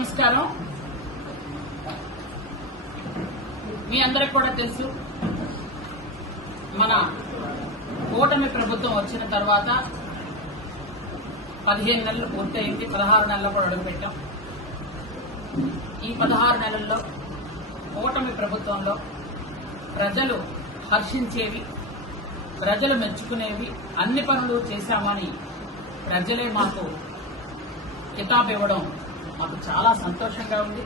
నమస్కారం. మీ అందరికి కూడా తెలుసు, మన కూటమి ప్రభుత్వం వచ్చిన తర్వాత 15 నెలలు పూర్తయింది. 16 నెలలు కూడా అడుగుపెట్టాం. ఈ 16 నెలల్లో కూటమి ప్రభుత్వంలో ప్రజలు హర్షించేవి, ప్రజలు మెచ్చుకునేవి అన్ని పనులు చేశామని ప్రజలే మాకు కితాబు ఇవ్వడం మాకు చాలా సంతోషంగా ఉంది.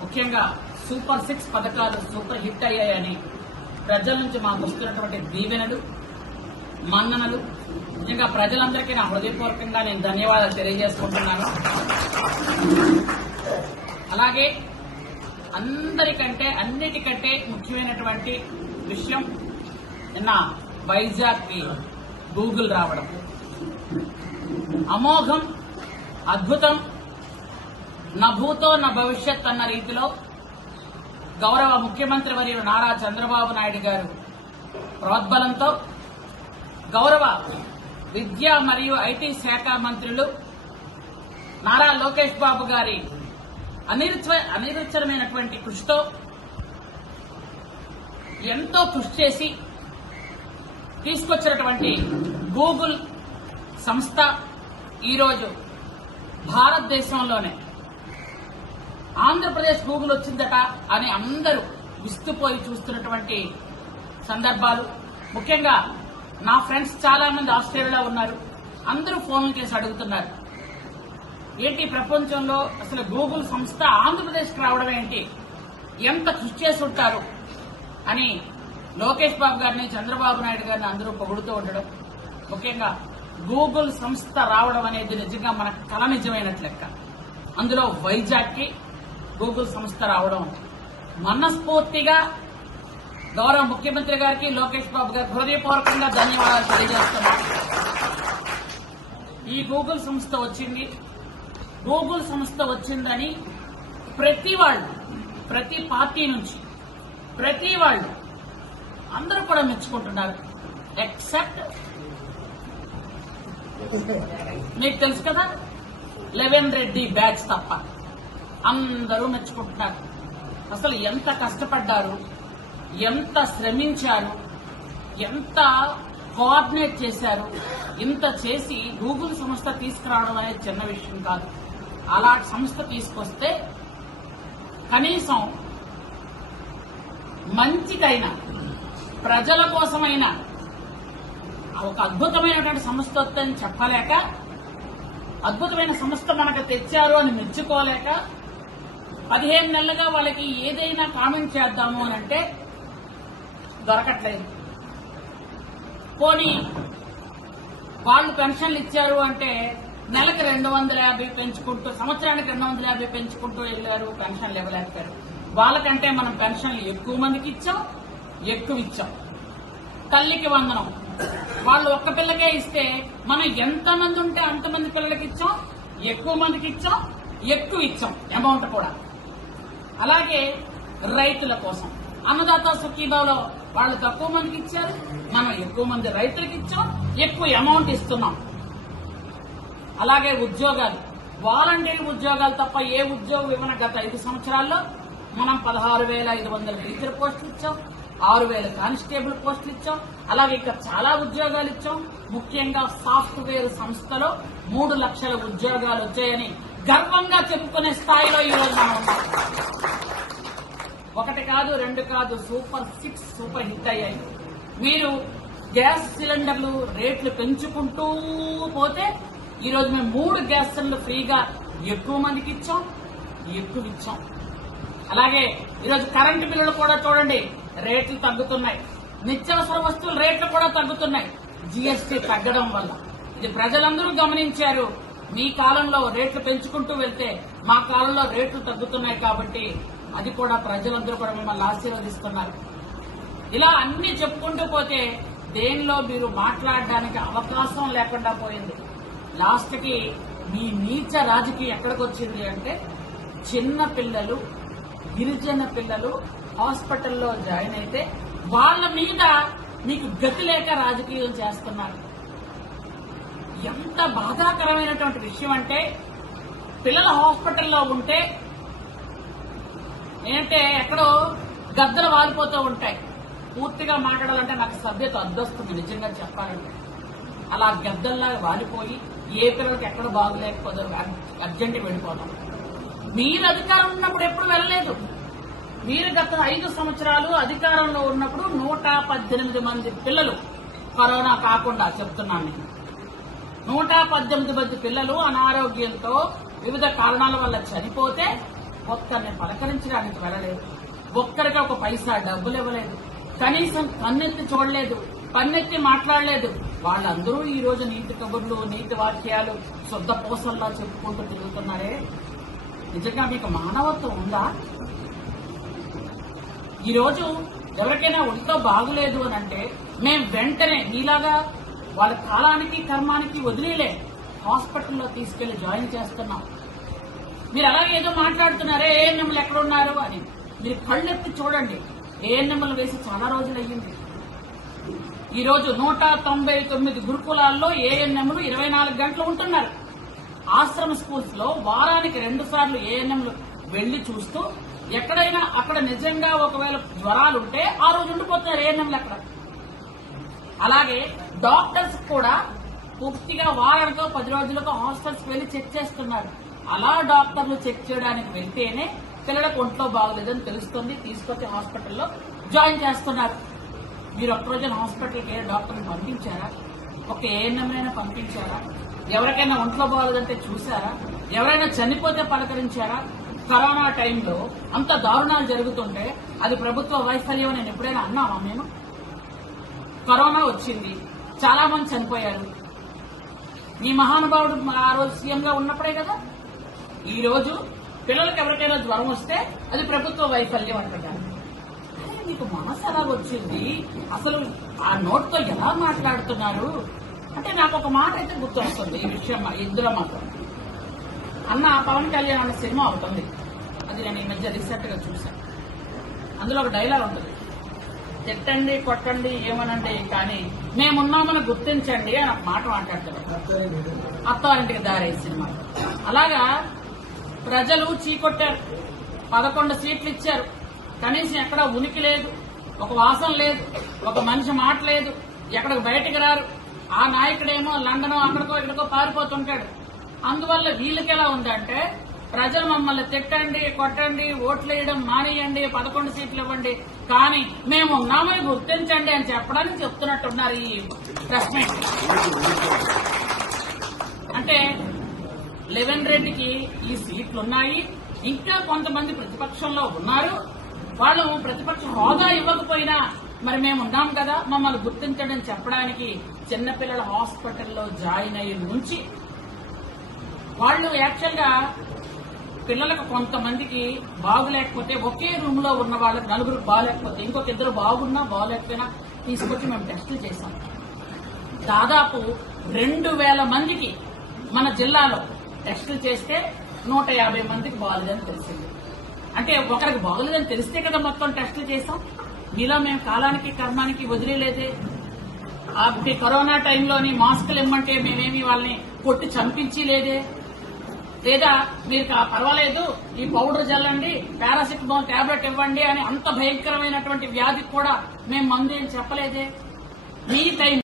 ముఖ్యంగా సూపర్ 6 పథకాలు సూపర్ హిట్ అయ్యాయని ప్రజల నుంచి మాకు వస్తున్నటువంటి దీవెనలు, మన్ననలు నిజంగా ప్రజలందరికీ నా హృదయపూర్వకంగా నేను ధన్యవాదాలు తెలియజేసుకుంటున్నాను. అలాగే అన్నిటికంటే ముఖ్యమైనటువంటి విషయం నిన్న వైజాగ్ కి గూగుల్ రావడం అమోఘం, అద్భుతం, నా భూతో నా భవిష్యత్ అన్న రీతిలో గౌరవ ముఖ్యమంత్రి వర్యులు నారా చంద్రబాబు నాయుడు గారు ప్రోద్బలంతో గౌరవ విద్యా మరియు ఐటీ శాఖ మంత్రులు నారా లోకేష్ బాబు గారి అనిరుచరమైనటువంటి కృషితో ఎంతో కృషి చేసి తీసుకొచ్చినటువంటి గూగుల్ సంస్థ ఈరోజు భారతదేశంలోనే ఆంధ్రప్రదేశ్ గూగుల్ వచ్చిందట అని అందరూ విస్తుపోయి చూస్తున్నటువంటి సందర్భాలు. ముఖ్యంగా నా ఫ్రెండ్స్ చాలా మంది ఆస్ట్రేలియాలో ఉన్నారు. అందరూ ఫోన్లు చేసి అడుగుతున్నారు, ఏంటి ప్రపంచంలో అసలు గూగుల్ సంస్థ ఆంధ్రప్రదేశ్కి రావడం ఏంటి, ఎంత కృషి చేసి ఉంటారు అని లోకేష్ బాబు గారిని, చంద్రబాబు నాయుడు గారిని అందరూ పొగుడుతూ ఉండడం. ముఖ్యంగా గూగుల్ సంస్థ రావడం అనేది నిజంగా మన కల నిజమైనట్లు లెక్క. అందులో వైజాగ్ కి గూగుల్ సంస్థ రావడం మనస్ఫూర్తిగా గౌరవ ముఖ్యమంత్రి గారికి, లోకేష్ బాబు గారికి హృదయపూర్వకంగా ధన్యవాదాలు తెలియజేస్తున్నాను. ఈ గూగుల్ సంస్థ వచ్చింది, గూగుల్ సంస్థ వచ్చిందని ప్రతి పార్టీ నుంచి ప్రతి వాళ్ళు అందరూ కూడా మెచ్చుకుంటున్నారు. ఎక్సెప్ట్ మీకు తెలుసు కదా, లెవెన్ రెడ్డి బ్యాచ్ తప్ప అందరూ మెచ్చుకుంటున్నారు. అసలు ఎంత కష్టపడ్డారు, ఎంత శ్రమించారు, ఎంత కోఆర్డినేట్ చేశారు. ఇంత చేసి గూగుల్ సంస్థ తీసుకురావడం అనేది చిన్న విషయం కాదు. అలాంటి సంస్థ తీసుకొస్తే కనీసం మంచికైనా ప్రజల కోసమైనా ఒక అద్భుతమైనటువంటి సంస్థ వస్తుందని చెప్పలేక, అద్భుతమైన సంస్థ మనకు తెచ్చారు అని మెచ్చుకోలేక 15 నెలలుగా వాళ్ళకి ఏదైనా కామెంట్ చేద్దాము అని అంటే దొరకట్లేదు. పోనీ వాళ్ళు పెన్షన్లు ఇచ్చారు అంటే నెలకు 250 పెంచుకుంటూ, సంవత్సరానికి 250 పెంచుకుంటూ వెళ్లారు, పెన్షన్లు ఇవ్వలేకపోయారు. వాళ్ళకంటే మనం పెన్షన్లు ఎక్కువ మందికి ఇచ్చాం, ఎక్కువ ఇచ్చాం. తల్లికి వందనం వాళ్ళు ఒక్క పిల్లకే ఇస్తే మనం ఎంతమంది ఉంటే అంతమంది పిల్లలకి ఇచ్చాం, ఎక్కువ మందికి ఇచ్చాం, ఎక్కువ ఇచ్చాం అమౌంట్ కూడా. అలాగే రైతుల కోసం అన్నదాత సుఖీభావలో వాళ్ళు తక్కువ మందికి ఇచ్చారు, మనం ఎక్కువ మంది రైతులకు ఇచ్చాం, ఎక్కువ అమౌంట్ ఇస్తున్నాం. అలాగే ఉద్యోగాలు, వాలంటీర్ ఉద్యోగాలు తప్ప ఏ ఉద్యోగం ఇవ్వన గత 5 సంవత్సరాల్లో మనం 16,500 టీచర్ పోస్టులు ఇచ్చాం, 6,000 కానిస్టేబుల్ పోస్టులు ఇచ్చాం. అలాగే ఇంకా చాలా ఉద్యోగాలు ఇచ్చాం. ముఖ్యంగా సాఫ్ట్వేర్ సంస్థలో 3 లక్షల ఉద్యోగాలు వచ్చాయని గర్వంగా చెప్పుకునే స్థాయిలో ఈరోజు మనం ఉన్నాం. 1 కాదు 2 కాదు, సూపర్ 6 సూపర్ హిట్ అయ్యాయి. మీరు గ్యాస్ సిలిండర్లు రేట్లు పెంచుకుంటూ పోతే ఈరోజు మేము 3 గ్యాస్ సిలిండర్లు ఫ్రీగా ఎక్కువ మందికి ఇచ్చాం, ఎక్కువ ఇచ్చాం. అలాగే ఈరోజు కరెంటు బిల్లులు కూడా చూడండి, రేట్లు తగ్గుతున్నాయి. నిత్యావసర వస్తువుల రేట్లు కూడా తగ్గుతున్నాయి జీఎస్టీ తగ్గడం వల్ల. ఇది ప్రజలందరూ గమనించారు. మీ కాలంలో రేట్లు పెంచుకుంటూ వెళ్తే మా కాలంలో రేట్లు తగ్గుతున్నాయి కాబట్టి అది కూడా ప్రజలందరూ కూడా మిమ్మల్ని ఆశీర్వదిస్తున్నారు. ఇలా అన్ని చెప్పుకుంటూ పోతే దేనిలో మీరు మాట్లాడడానికి అవకాశం లేకుండా పోయింది. లాస్ట్ కి మీ నీచ రాజకీయం ఎక్కడికి వచ్చింది అంటే, చిన్న పిల్లలు, గిరిజన పిల్లలు హాస్పిటల్లో జాయిన్ అయితే వాళ్ళ మీద మీకు గతి లేక రాజకీయం చేస్తున్నారు. ఎంత బాధాకరమైనటువంటి విషయం అంటే, పిల్లల హాస్పిటల్లో ఉంటే ఏంటంటే ఎక్కడో గద్దలు వాలిపోతూ ఉంటాయి. పూర్తిగా మాట్లాడాలంటే నాకు సభ్యత అద్దొస్తుంది నిజంగా చెప్పాలంటే. అలా గద్దల్లాగా వాలిపోయి ఏ పిల్లలకి ఎక్కడ బాగులేకపోతే అర్జెంట్ వెళ్ళిపోతాం. మీరు అధికారం ఉన్నప్పుడు ఎప్పుడు వెళ్ళలేదు. మీరు గత 5 సంవత్సరాలు అధికారంలో ఉన్నప్పుడు 118 మంది పిల్లలు కరోనా కాకుండా చెప్తున్నాను నేను. 118 మంది పిల్లలు అనారోగ్యంతో వివిధ కారణాల వల్ల చనిపోతే ఒక్కరిని పలకరించడానికి వెళ్ళలేదు. ఒక్కరికి ఒక పైసా డబ్బులు ఇవ్వలేదు. కనీసం కన్నెత్తి చూడలేదు, కన్నెత్తి మాట్లాడలేదు. వాళ్ళందరూ ఈ రోజు నీతి కబుర్లు, నీతి వాక్యాలు శుద్ధ పూసల్లా చెప్పుకుంటూ తిరుగుతున్నారే. నిజంగా మీకు మానవత్వం ఉందా? ఈ రోజు ఎవరికైనా ఒంట్లో బాగులేదు అని అంటే మేం వెంటనే నీలాగా వాళ్ళ కాలానికి కర్మానికి వదిలేలే హాస్పిటల్లో తీసుకెళ్లి జాయిన్ చేస్తున్నాం. మీరు అలాగే ఏదో మాట్లాడుతున్నారే ఏఎన్ఎంలు ఎక్కడున్నారు అని. మీరు కళ్ళెత్తి చూడండి. ఏఎన్ఎంలు వేసి చాలా రోజులు అయ్యింది. ఈ రోజు 199 గురుకులాల్లో ఏఎన్ఎంలు 24 గంటలు ఉంటున్నారు. ఆశ్రమ స్కూల్స్ లో వారానికి 2 సార్లు ఏఎన్ఎంలు వెళ్లి చూస్తూ ఎక్కడైనా అక్కడ నిజంగా ఒకవేళ జ్వరాలుంటే ఆ రోజు ఉండిపోతున్నారు ఏఎన్ఎంలు అక్కడ. అలాగే డాక్టర్స్ కూడా పూర్తిగా వారానికో 10 రోజులకో హాస్టల్స్ వెళ్లి చెక్ చేస్తున్నారు. అలా డాక్టర్లు చెక్ చేయడానికి వెళ్తేనే పిల్లలకు ఒంట్లో బాగలేదని తెలుస్తుంది, తీసుకొచ్చి హాస్పిటల్లో జాయిన్ చేస్తున్నారు. మీరు ఒక్కరోజు హాస్పిటల్కి డాక్టర్ని పంపించారా? ఒక ఏఎన్ఎం అయినా పంపించారా? ఎవరికైనా ఒంట్లో బాగలేదంటే చూసారా? ఎవరైనా చనిపోతే పలకరించారా? కరోనా టైంలో అంత దారుణాలు జరుగుతుంటే అది ప్రభుత్వ వైఫల్యం నేను ఎప్పుడైనా అన్నామా మేము? కరోనా వచ్చింది, చాలా మంది చనిపోయారు. మీ మహానుభావుడు ఆ రోజు సీఎంగా ఉన్నప్పుడే కదా. ఈ రోజు పిల్లలకి ఎవరికైనా జ్వరం వస్తే అది ప్రభుత్వ వైఫల్యం అంటారు. మీకు మనసు ఎలాగొచ్చింది? అసలు ఆ నోట్తో ఎలా మాట్లాడుతున్నారు అంటే నాకు ఒక మాట అయితే గుర్తొస్తుంది ఈ విషయం. ఇందులో మాత్రం అన్న పవన్ కళ్యాణ్ అనే సినిమా అవుతుంది. అది నేను ఈ మధ్య రీసెంట్ గా చూశాను. అందులో ఒక డైలాగ్ ఉంటుంది, తిట్టండి కొట్టండి ఏమనండి కానీ మేమున్నామని గుర్తించండి అని ఒక మాట మాట్లాడతారు. అత్తారింటికి దారే సినిమా. అలాగా ప్రజలు చీకొట్టారు, 11 సీట్లు ఇచ్చారు. కనీసం ఎక్కడ ఉనికి లేదు, ఒక వాసన లేదు, ఒక మనిషి మాట లేదు, ఎక్కడికి బయటకు రారు. ఆ నాయకుడేమో లండనో అక్కడికో ఇక్కడికో పారిపోతుంటాడు. అందువల్ల వీళ్ళకి ఎలా ఉందంటే ప్రజలు మమ్మల్ని తిట్టండి కొట్టండి ఓట్లు వేయడం మానేయండి 11 సీట్లు ఇవ్వండి కానీ మేము ఉన్నామని గుర్తించండి అని చెప్పడానికి చెప్తున్నట్టున్నారు ఈ ప్రెస్ మీట్. అంటే లెవెన్ రెడ్డికి ఈ సీట్లున్నాయి, ఇంకా కొంతమంది ప్రతిపక్షంలో ఉన్నారు. వాళ్ళు ప్రతిపక్ష హోదా ఇవ్వకపోయినా మరి మేము ఉన్నాం కదా మమ్మల్ని గుర్తించండి అని చెప్పడానికి చిన్నపిల్లల హాస్పిటల్లో జాయిన్ అయ్యి నుంచి వాళ్ళు యాక్చువల్ గా పిల్లలకు కొంతమందికి బాగులేకపోతే ఒకే రూమ్ లో ఉన్న వాళ్ళకి 4 బాగాలేకపోతే ఇంకొక 2 బాగున్నా బాగాలేకపోయినా తీసుకొచ్చి మేము టెస్టులు చేశాం. దాదాపు 2000 మందికి మన జిల్లాలో టెస్టులు చేస్తే 150 మందికి బాగలేదని తెలిసింది. అంటే ఒకరికి బాగలేదని తెలిస్తే కదా మొత్తం టెస్టులు చేశాం. మీలో మేము కాలానికి కర్మానికి వదిలేలేదే. కరోనా టైంలోని మాస్కులు ఇమ్మంటే మేమేమి వాళ్ళని కొట్టి చంపించి లేదే. లేదా మీరు పర్వాలేదు ఈ పౌడర్ జల్లండి పారాసిటమాల్ టాబ్లెట్ ఇవ్వండి అని అంత భయంకరమైనటువంటి వ్యాధికి కూడా మేము మందు ఏం చెప్పలేదే. మీ టైం